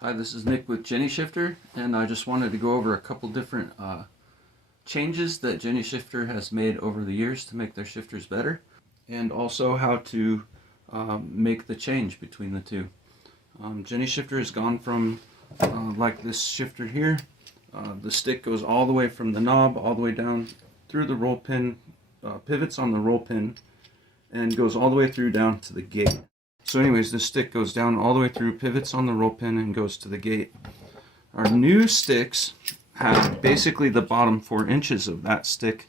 Hi, this is Nick with Gennie Shifter, and I just wanted to go over a couple different changes that Gennie Shifter has made over the years to make their shifters better, and also how to make the change between the two. Gennie Shifter has gone from like this shifter here. The stick goes all the way from the knob all the way down through the roll pin, pivots on the roll pin, and goes all the way through down to the gate. So anyways, this stick goes down all the way through, pivots on the roll pin, and goes to the gate. Our new sticks have basically the bottom 4 inches of that stick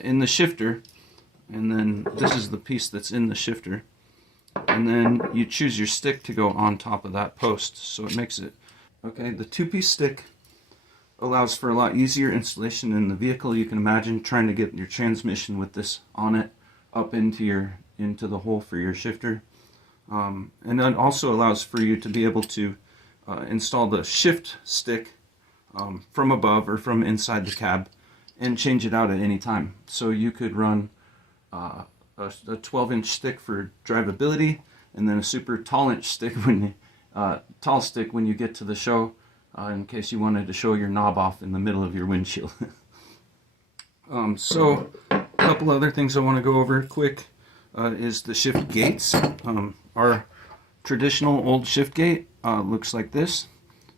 in the shifter, and then this is the piece that's in the shifter. And then you choose your stick to go on top of that post, so it makes it okay. The 2-piece stick allows for a lot easier installation in the vehicle. You can imagine trying to get your transmission with this on it up into the hole for your shifter. And it also allows for you to be able to install the shift stick from above or from inside the cab and change it out at any time. So you could run a 12-inch stick for drivability, and then a super tall-inch stick tall stick when you get to the show, in case you wanted to show your knob off in the middle of your windshield. So a couple other things I want to go over quick is the shift gates. Our traditional old shift gate looks like this,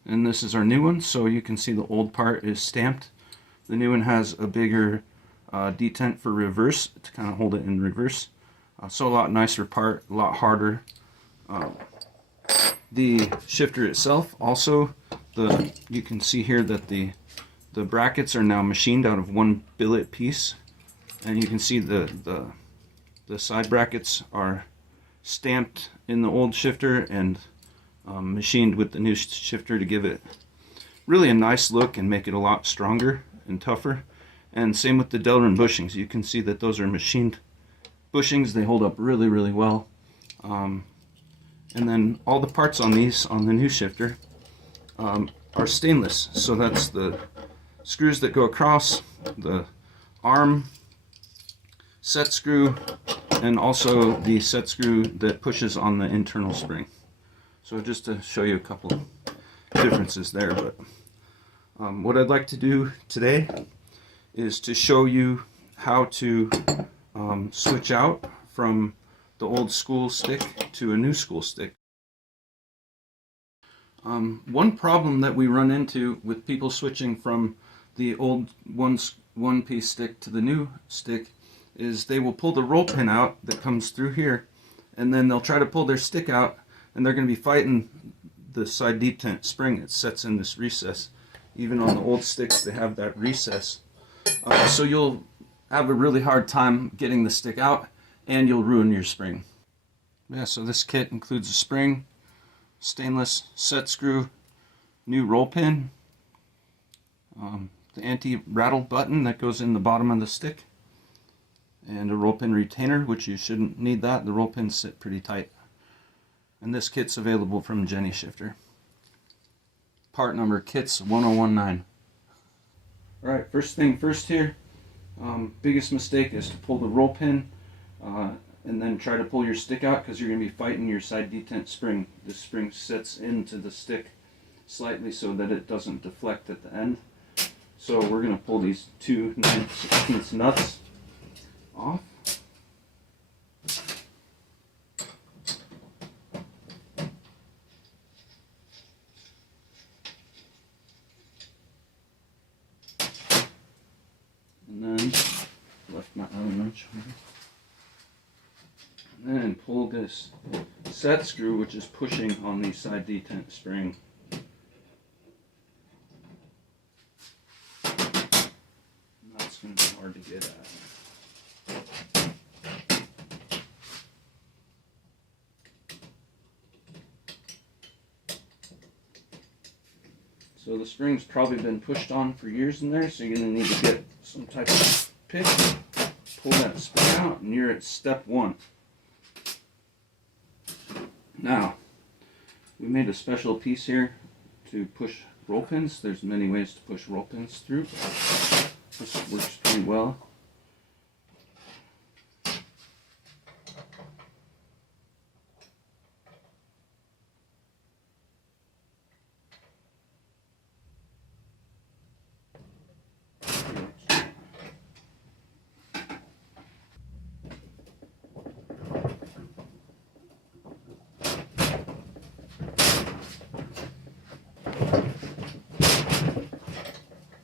and this is our new one. So you can see the old part is stamped. The new one has a bigger detent for reverse to kind of hold it in reverse. So a lot nicer part, a lot harder. The shifter itself also, you can see here that the brackets are now machined out of one billet piece, and you can see the side brackets are stamped in the old shifter and machined with the new shifter to give it really a nice look and make it a lot stronger and tougher. And same with the Delrin bushings. You can see that those are machined bushings. They hold up really, really well. And then all the parts on these, on the new shifter, are stainless. So that's the screws that go across, the arm, set screw, and also the set screw that pushes on the internal spring. So just to show you a couple differences there. But what I'd like to do today is to show you how to switch out from the old school stick to a new school stick. One problem that we run into with people switching from the old one-piece stick to the new stick is they will pull the roll pin out that comes through here, and then they'll try to pull their stick out, and they're going to be fighting the side detent spring that sets in this recess. Even on the old sticks, they have that recess. So you'll have a really hard time getting the stick out, and you'll ruin your spring. Yeah, so this kit includes a spring, stainless set screw, new roll pin, the anti-rattle button that goes in the bottom of the stick, and a roll pin retainer, which you shouldn't need that. The roll pins sit pretty tight. And this kit's available from Gennie Shifter. Part number kits 1019. Alright, first thing first here, biggest mistake is to pull the roll pin and then try to pull your stick out, because you're going to be fighting your side detent spring. This spring sits into the stick slightly so that it doesn't deflect at the end. So we're going to pull these 2 9/16 nuts off. And then left my Allen wrench. And then pull this set screw, which is pushing on the side detent spring. That's going to be hard to get at. So the spring's probably been pushed on for years in there, so you're going to need to get some type of pick, pull that spring out, and you're at step 1. Now, we made a special piece here to push roll pins. There's many ways to push roll pins through, but this works pretty well.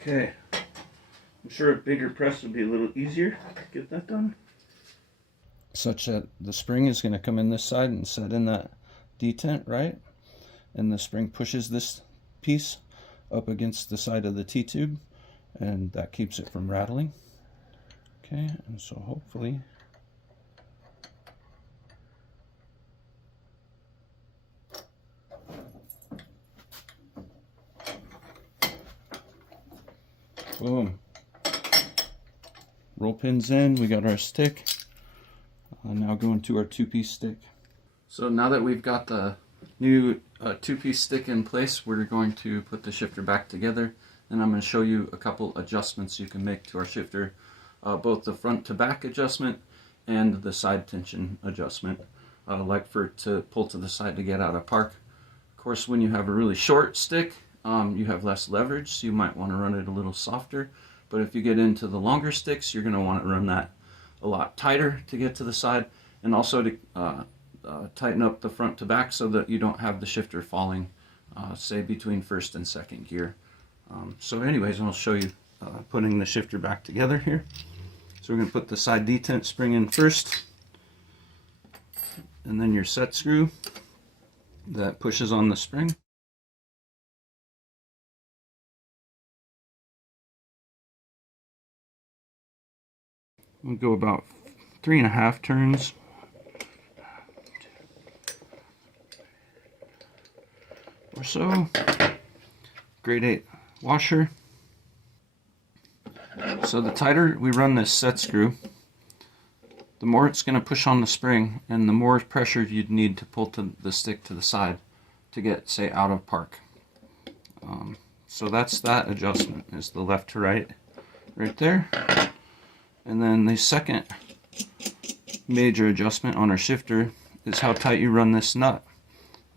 Okay, I'm sure a bigger press would be a little easier to get that done. Such that the spring is going to come in this side and set in that detent, right? And the spring pushes this piece up against the side of the T-tube, and that keeps it from rattling. Okay, and so hopefully boom. Roll pins in, we got our stick. Now going to our two-piece stick. So now that we've got the new two-piece stick in place, we're going to put the shifter back together, and I'm going to show you a couple adjustments you can make to our shifter, both the front to back adjustment and the side tension adjustment, like for to pull to the side to get out of park. Of course, when you have a really short stick, you have less leverage, so you might want to run it a little softer. But if you get into the longer sticks, you're going to want to run that a lot tighter to get to the side, and also to tighten up the front to back so that you don't have the shifter falling, say, between first and second gear. So anyways, I'll show you putting the shifter back together here. So we're going to put the side detent spring in first, and then your set screw that pushes on the spring. We'll go about 3.5 turns. Or so. Grade 8 washer. So the tighter we run this set screw, the more it's going to push on the spring, and the more pressure you'd need to pull the stick to the side to get, say, out of park. So that's that adjustment, is the left to right there. And then the second major adjustment on our shifter is how tight you run this nut.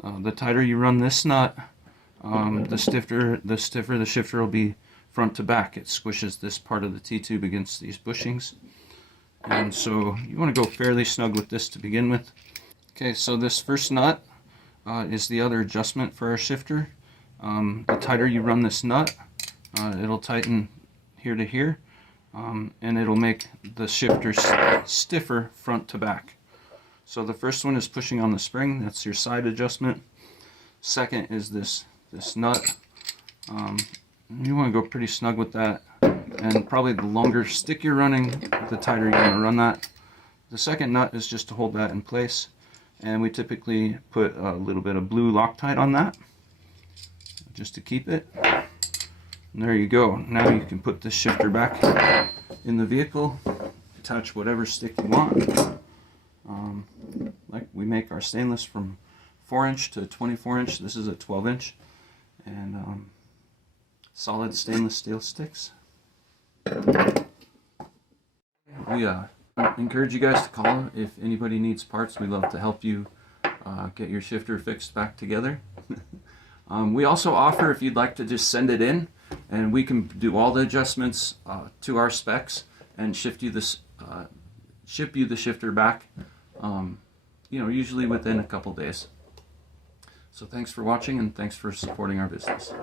The tighter you run this nut, the stiffer the shifter will be front to back. It squishes this part of the T-tube against these bushings. And so you want to go fairly snug with this to begin with. Okay, so this first nut is the other adjustment for our shifter. The tighter you run this nut, it'll tighten here to here. And it'll make the shifter stiffer front to back. So the first one is pushing on the spring. That's your side adjustment. Second is this nut. You want to go pretty snug with that, and probably the longer stick you're running, the tighter you're going to run that. The second nut is just to hold that in place, and we typically put a little bit of blue Loctite on that just to keep it. And there you go. Now you can put this shifter back in the vehicle, attach whatever stick you want. Like we make our stainless from 4-inch to 24-inch. This is a 12-inch, and solid stainless steel sticks. We encourage you guys to call if anybody needs parts. We love to help you get your shifter fixed back together. We also offer, if you'd like to just send it in, and we can do all the adjustments to our specs and ship you the shifter back, usually within a couple days. So thanks for watching, and thanks for supporting our business.